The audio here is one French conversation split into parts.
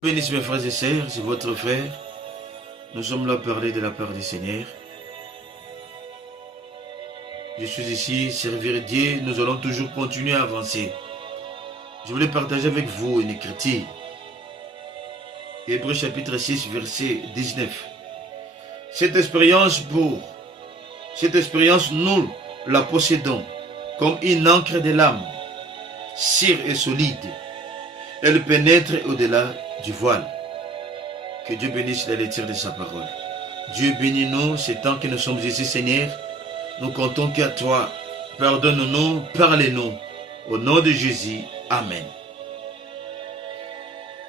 Bénisse mes frères et sœurs, c'est votre frère. Nous sommes là pour parler de la part du Seigneur. Je suis ici, servir Dieu. Nous allons toujours continuer à avancer. Je voulais partager avec vous une écriture. Hébreux chapitre 6, verset 19. Cette expérience, nous la possédons comme une encre de l'âme, sûre et solide. Elle pénètre au-delà du voile. Que Dieu bénisse la lecture de sa parole. Dieu bénit nous, c'est tant que nous sommes ici, Seigneur. Nous comptons qu'à toi. Pardonne-nous, parlez-nous. Au nom de Jésus, Amen.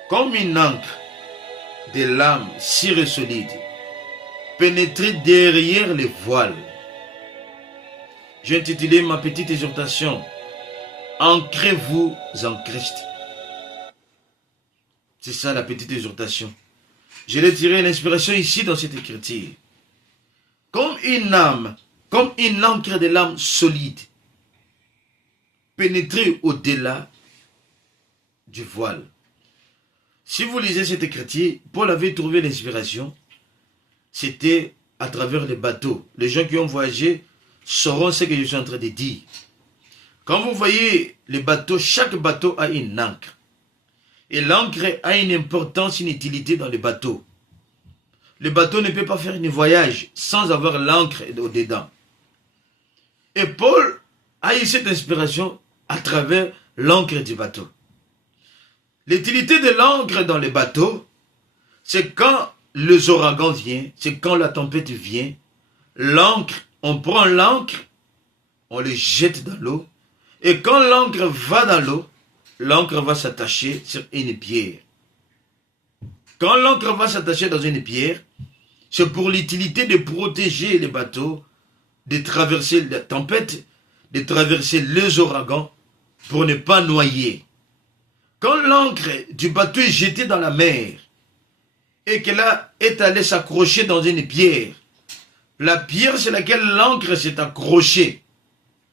Comme une encre de l'âme sûre et solide, pénétrée derrière les voiles. J'ai intitulé ma petite exhortation, Ancrez-vous en Christ. C'est ça la petite exhortation. Je l'ai tiré l'inspiration ici dans cette écriture. Comme une âme, comme une encre de l'âme solide, pénétrée au-delà du voile. Si vous lisez cette écriture, Paul avait trouvé l'inspiration. C'était à travers les bateaux. Les gens qui ont voyagé sauront ce que je suis en train de dire. Quand vous voyez les bateaux, chaque bateau a une encre. Et l'encre a une importance, une utilité dans les bateaux. Le bateau ne peut pas faire un voyage sans avoir l'encre au-dedans. Et Paul a eu cette inspiration à travers l'encre du bateau. L'utilité de l'encre dans les bateaux, c'est quand les ouragans viennent, c'est quand la tempête vient, l'encre, on prend l'encre, on le jette dans l'eau, et quand l'encre va dans l'eau, l'encre va s'attacher sur une pierre. Quand l'encre va s'attacher dans une pierre, c'est pour l'utilité de protéger les bateaux, de traverser la tempête, de traverser les ouragans, pour ne pas noyer. Quand l'encre du bateau est jetée dans la mer, et qu'elle est allée s'accrocher dans une pierre, la pierre sur laquelle l'encre s'est accrochée,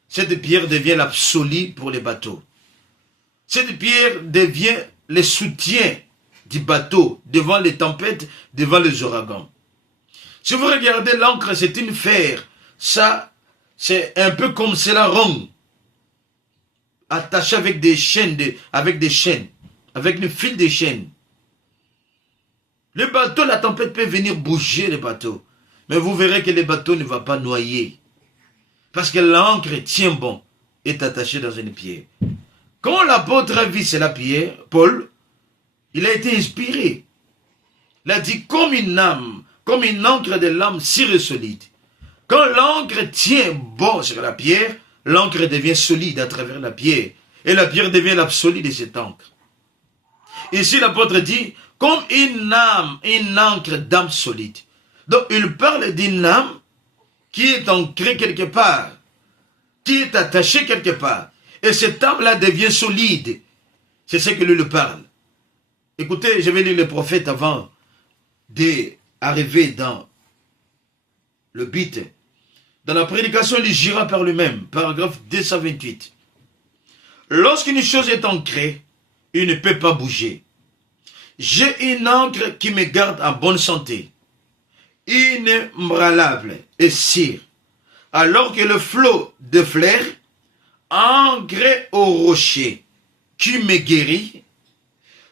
cette pierre devient l'absolu pour les bateaux. Cette pierre devient le soutien du bateau devant les tempêtes, devant les ouragans. Si vous regardez l'encre, c'est une fer. Ça, c'est un peu comme cela rond, attaché avec des chaînes, avec une fil de chaînes. Le bateau, la tempête peut venir bouger le bateau. Mais vous verrez que le bateau ne va pas noyer. Parce que l'encre tient bon, est attachée dans une pierre. Quand l'apôtre a vu la pierre, Paul, il a été inspiré. Il a dit comme une âme, comme une encre de l'âme sûre et solide. Quand l'encre tient bon sur la pierre, l'encre devient solide à travers la pierre. Et la pierre devient l'absolu de cette encre. Ici l'apôtre dit, comme une âme, une encre d'âme solide. Donc il parle d'une âme qui est ancrée quelque part, qui est attachée quelque part. Et cette âme-là devient solide. C'est ce que lui le parle. Écoutez, je vais lire le prophète avant d'arriver dans le but. Dans la prédication, il gira par lui-même. Paragraphe 228. Lorsqu'une chose est ancrée, il ne peut pas bouger. J'ai une encre qui me garde en bonne santé, inébranlable et sûre, alors que le flot de flers ancré au rocher qui me guérit,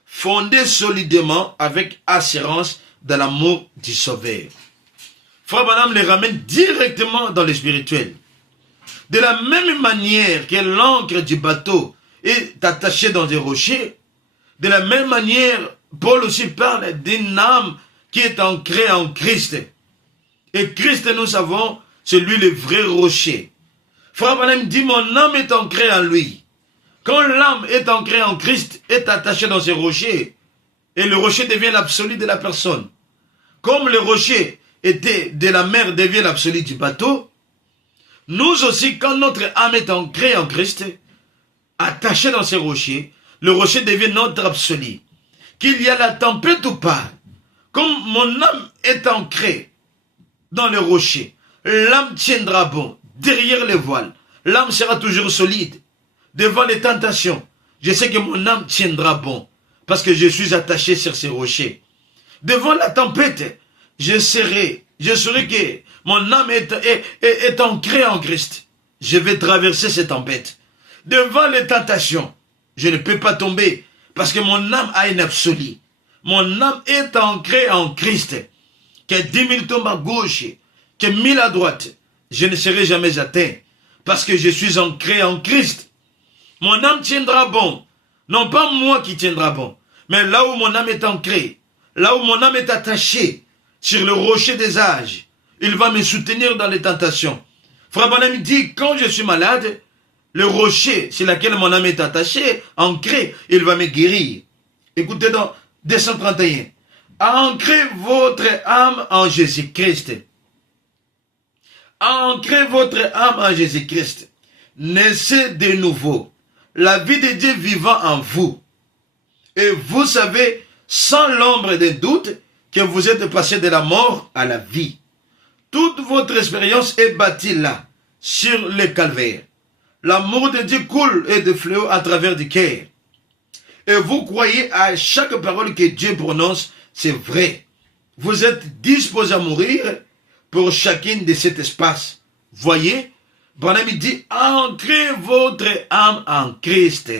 fondé solidement avec assurance dans l'amour du Sauveur. Frère Branham les ramène directement dans le spirituel. De la même manière que l'encre du bateau est attachée dans des rochers, de la même manière, Paul aussi parle d'une âme qui est ancrée en Christ. Et Christ, nous savons, c'est lui le vrai rocher. Frère Branham dit, mon âme est ancrée en lui. Quand l'âme est ancrée en Christ, est attachée dans ce rocher, et le rocher devient l'absolu de la personne. Comme le rocher était de la mer devient l'absolu du bateau, nous aussi, quand notre âme est ancrée en Christ, attachée dans ce rocher, le rocher devient notre absolu. Qu'il y a la tempête ou pas, comme mon âme est ancrée dans le rocher, l'âme tiendra bon. Derrière les voiles, l'âme sera toujours solide. Devant les tentations, je sais que mon âme tiendra bon. parce que je suis attaché sur ces rochers. Devant la tempête, je saurai que mon âme est ancrée en Christ. Je vais traverser cette tempête. Devant les tentations, je ne peux pas tomber parce que mon âme a une absolue. Mon âme est ancrée en Christ. Que 10 000 tombent à gauche, que 1000 à droite, je ne serai jamais atteint parce que je suis ancré en Christ. Mon âme tiendra bon. Non pas moi qui tiendra bon, mais là où mon âme est ancrée, là où mon âme est attachée sur le rocher des âges, il va me soutenir dans les tentations. Frère Branham dit, quand je suis malade, le rocher sur lequel mon âme est attachée, ancré, il va me guérir. Écoutez dans 231. Ancrez votre âme en Jésus-Christ. Ancrez votre âme en Jésus-Christ. Naissez de nouveau. La vie de Dieu vivant en vous. Et vous savez, sans l'ombre de doute, que vous êtes passé de la mort à la vie. Toute votre expérience est bâtie là, sur le calvaire. L'amour de Dieu coule et de fleuve à travers du cœur. Et vous croyez à chaque parole que Dieu prononce, c'est vrai. Vous êtes disposé à mourir pour chacune de cet espace. Voyez, Branham dit, ancrez votre âme en Christ.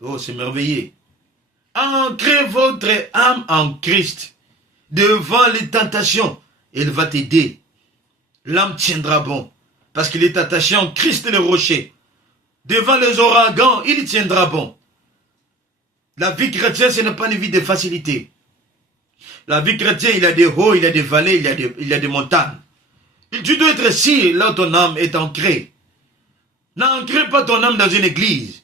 Oh, c'est merveilleux. Ancrez votre âme en Christ. Devant les tentations, il va t'aider. L'âme tiendra bon, parce qu'il est attaché en Christ le rocher. Devant les ouragans, il tiendra bon. La vie chrétienne, ce n'est pas une vie de facilité. La vie chrétienne, il y a des hauts, il y a des vallées, il y a des montagnes. Tu dois être sûr là où ton âme est ancrée. N'ancrez pas ton âme dans une église.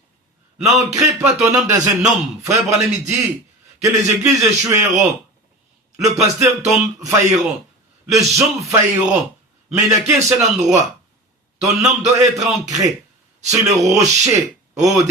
N'ancrez pas ton âme dans un homme. Frère Branham dit que les églises échoueront. Le pasteur failliront. Les hommes failliront. Mais il n'y a qu'un seul endroit. Ton âme doit être ancrée sur le rocher. Oh,